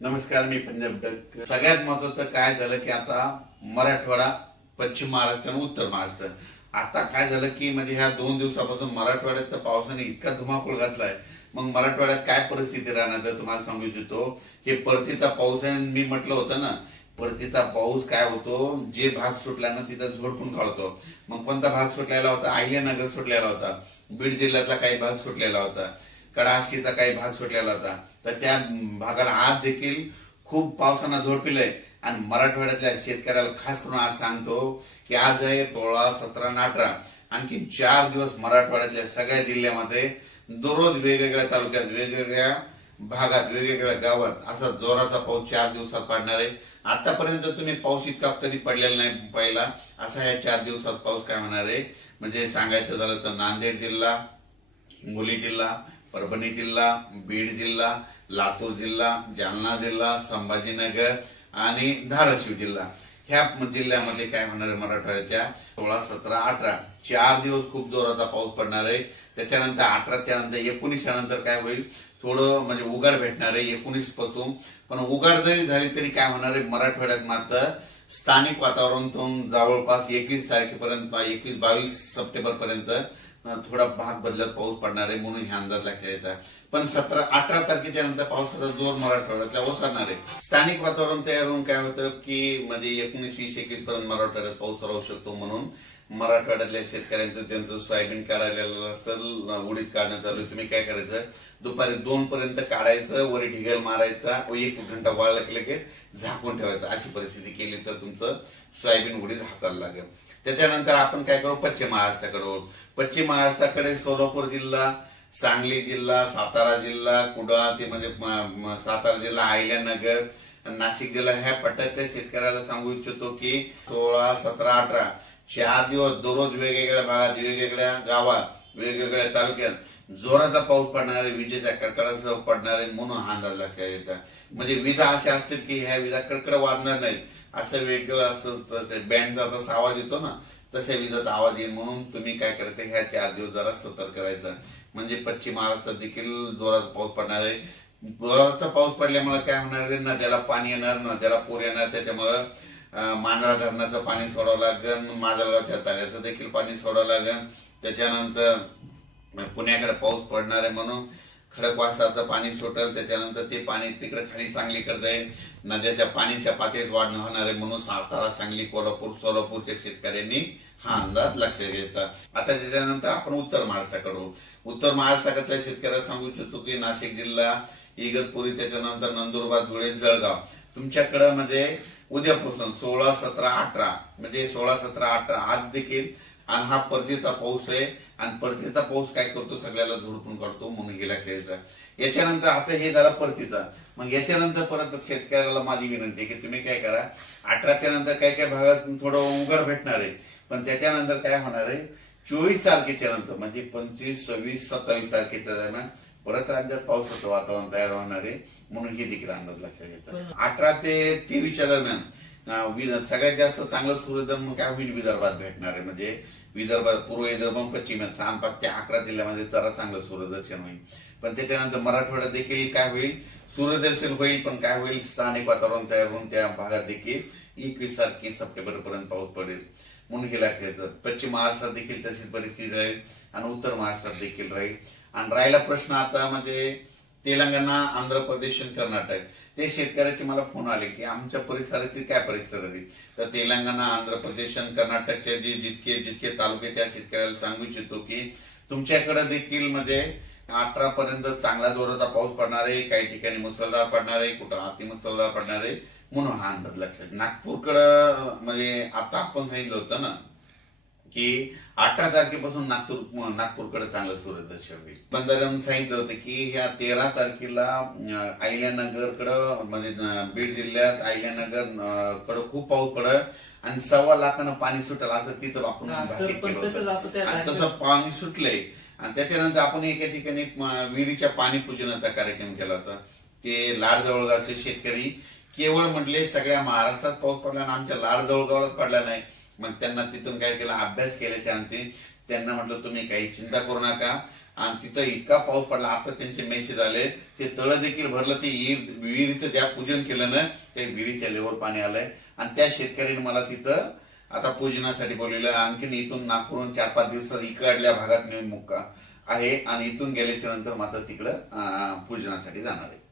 नमस्कार, मी पंजाब डक. सगळ्यात महत्वाचं काय झालं की आता मराठवाडा, पश्चिम महाराष्ट्र आणि उत्तर महाराष्ट्र आता काय झालं की म्हणजे ह्या 2 दिवसापासून मराठवाड्यात तर पावसाने इतका धुमाकूळ घातलाय. मग मराठवाड्यात काय परिस्थिती राहणार तर तुम्हाला सांगू इच्छितो. हे परतीचा पाऊस आहे. मी म्हटलं होतं ना, परतीचा पाऊस काय होतो, जे भाग सुटला ना तिथं झोडपून काढतो. मग कोणता भाग सुटलेला होता? अहिल्यानगर सुटलेला होता, बीड जिल्ह्यातला काही भाग सुटलेला होता, कडाशीचा काही भाग सुटलेला होता. तर त्या भागाला आज देखील खूप पावसानं झोडपिलंय. आणि मराठवाड्यातल्या शेतकऱ्याला खास करून आज सांगतो की आज आहे 16, 17 आणि 18, आणखी 4 दिवस मराठवाड्यातल्या सगळ्या जिल्ह्यामध्ये दररोज वेगवेगळ्या तालुक्यात, वेगवेगळ्या भागात, वेगवेगळ्या गावात असा जोराचा पाऊस 4 दिवसात पडणार आहे. आतापर्यंत तुम्ही पाऊस इतका कधी पडलेला नाही पहिला, असा या 4 दिवसात पाऊस काय होणार आहे. म्हणजे सांगायचं झालं तर नांदेड जिल्हा, हिंगोली जिल्हा, परभणी जिल्हा, बीड जिल्हा, लातूर जिल्हा, जालना जिल्हा, संभाजीनगर आणि धाराशिव जिल्हा, ह्या जिल्ह्यामध्ये काय होणार आहे, मराठवाड्याच्या 16, 17, 18 4 दिवस खूप जोराचा पाऊस पडणार आहे. त्याच्यानंतर 18च्या नंतर 19 नंतर काय होईल, थोडं म्हणजे उघाड भेटणार आहे 19 पासून. पण उघाड जरी झाली तरी काय होणार आहे, मराठवाड्यात मात्र स्थानिक वातावरणातून जवळपास 21 तारखेपर्यंत, 21-22 सप्टेंबर पर्यंत थोडा भाग बदलत पाऊस पडणार आहे, म्हणून हे अंदाज लक्षात येतात. पण 17-18 तारखेच्या नंतर पावसाचा जोर मराठवाड्यातल्या ओसरणार आहे. स्थानिक वातावरण तयार होऊन काय होतं की म्हणजे 19, 20, 21 पर्यंत मराठवाड्यात पाऊस राहू शकतो. म्हणून मराठवाड्यातल्या शेतकऱ्यांचं ज्यांचं सोयाबीन काढायला उडीद काढणं चालू, तुम्ही काय करायचं, दुपारी 2 पर्यंत काढायचं, वरी ढिगल मारायचा, 1 घंटा वाळलं की झाकून ठेवायचं. अशी परिस्थिती केली तर तुमचं सोयाबीन उडीद हाताला लागेल. त्याच्यानंतर आपण काय करू, पश्चिम महाराष्ट्राकडे. पश्चिम महाराष्ट्राकडे सोलापूर जिल्हा, सांगली जिल्हा, सातारा जिल्हा, कुडाळ ते म्हणजे सातारा जिल्हा, अहिल्यानगर, नाशिक जिल्हा, ह्या पट्ट्यातल्या शेतकऱ्याला सांगू इच्छितो की 16, 17, 18 4 दिवस दररोज वेगवेगळ्या भागात, वेगवेगळ्या गावात, वेगवेगळ्या तालुक्यात जोराचा पाऊस पडणार आहे, विजेच्या कडकडासह पडणार आहे. म्हणून हा अंदाज लक्षात येतात. म्हणजे विजा अशा असतील की ह्या विजा कडकड वाजणार नाहीत, असं वेगळं असं बँडचा जसा आवाज येतो ना, तशा विजाचा आवाज येईल. म्हणून तुम्ही काय करायचं, ह्या 4 दिवस जरा सतर्क करायचं. म्हणजे पश्चिम महाराष्ट्रात देखील जोराचा पाऊस पडणार आहे. जोराचा पाऊस पडल्यामुळे काय होणार आहे, नद्याला पाणी येणार, नद्याला पूर येणार. त्याच्यामुळे मांजरा धरणाचं पाणी सोडावं लागेल, माजलगावच्या तळ्याचं देखील पाणी सोडावं लागेल. त्याच्यानंतर पुण्याकडे पाऊस पडणार आहे म्हणून खडकवासलाचं पाणी सुटेल. त्याच्यानंतर ते पाणी तिकडे खाली सांगलीकडे जाईल. नद्याच्या पाण्याच्या पातळीत वाढ होणार आहे. म्हणून सातारा, सांगली, कोल्हापूर, सोलापूरच्या शेतकऱ्यांनी हा अंदाज लक्षात घ्यायचा. आता त्याच्यानंतर आपण उत्तर महाराष्ट्राकडे. उत्तर महाराष्ट्रातल्या शेतकऱ्याला सांगू इच्छितो की नाशिक जिल्हा, इगतपुरी, त्याच्यानंतर नंदुरबार, धुळे, जळगाव, तुमच्याकडे म्हणजे उद्यापासून 16, 17, 18 म्हणजे 16, 17, 18 आज देखील. आणि हा परतीचा पाऊस आहे. आणि परतीचा पाऊस काय करतो, सगळ्याला झोडपून काढतो, म्हणून गेला खेळायचा. याच्यानंतर आता हे झाला परतीचा. मग याच्यानंतर परत शेतकऱ्याला माझी विनंती आहे की तुम्ही काय करा, 18च्या नंतर काय भागात थोडं उघड भेटणार आहे. पण त्याच्यानंतर काय होणार आहे, 24 तारखेच्या नंतर म्हणजे 25, 26, 27 तारखेच्या दरम्यान परत राज्यात पावसाचं वातावरण तयार होणार आहे. म्हणून हे देखील अंदाज लक्षात येतात. 18 ते 23च्या दरम्यान सगळ्यात जास्त चांगलं सूर्यदर्शन काय होईल, विदर्भात भेटणार आहे. म्हणजे विदर्भात, पूर्व विदर्भ, पश्चिम 6 ते 11 जिल्ह्यामध्ये जरा चांगलं सूर्यदर्शन होईल. पण त्याच्यानंतर मराठवाड्यात देखील काय होईल, सूर्यदर्शन होईल. पण काय होईल, स्थानिक वातावरण तयार होऊन त्या भागात देखील 21 सप्टेंबर पर्यंत पाऊस पडेल. म्हणून हे लक्षात येतं. पश्चिम महाराष्ट्रात देखील तशीच परिस्थिती राहील आणि उत्तर महाराष्ट्रात देखील राहील. आणि राहिला प्रश्न आता म्हणजे तेलंगणा, आंध्र प्रदेश आणि कर्नाटक, ते शेतकऱ्याचे मला फोन आले की आमच्या परिसराची काय परिस्थिती. तर तेलंगणा, आंध्र प्रदेश आणि कर्नाटकचे जे जितके तालुके, त्या शेतकऱ्याला सांगू इच्छितो की तुमच्याकडे देखील म्हणजे 18 पर्यंत चांगला जोराचा पाऊस पडणार आहे. काही ठिकाणी मुसळधार पडणार आहे, कुठं अति मुसळधार पडणार आहे. म्हणून हा अंदाज लक्षात. नागपूरकडं म्हणजे आता आपण सांगितलं होतं ना की 18 तारखेपासून नागपूरकडे चांगलं सूर्यदर्शन होईल. बंधाऱ्यानं सांगितलं होतं की ह्या 13 तारखेला अहिल्यानगरकडं म्हणजे बीड जिल्ह्यात अहिल्यानगर कडे खूप पाऊस पडेल आणि 1.25 लाखानं पाणी सुटेल, असं तिथं आपण तसं पाणी सुटलंय. आणि त्याच्यानंतर आपण एका ठिकाणी विहिरीच्या पाणी पूजनाचा कार्यक्रम केला होता. ते लाडजवळगावचे शेतकरी केवळ म्हटले सगळ्या महाराष्ट्रात पाऊस पडला आणि आमच्या लाडजवळगावात पडला नाही. मग त्यांना तिथून काय केलं, अभ्यास केल्याच्या अंती त्यांना म्हटलं तुम्ही काही चिंता करू नका, आणि तिथं इतका पाऊस पडला. आता त्यांचे मेसेज आले, ते तळ देखील भरलं, ते विहिरीचं ज्या पूजन केलं ना, त्या विहिरीच्या लेवर पाणी आलंय. आणि त्या शेतकऱ्यांनी मला तिथं आता पूजनासाठी बोलवलं. आणखीन इथून नागपूरहून 4-5 दिवसात इकडल्या भागात नेऊन मुक्का आहे आणि इथून गेल्याच्या नंतर मात्र तिकडं पूजनासाठी जाणार आहे.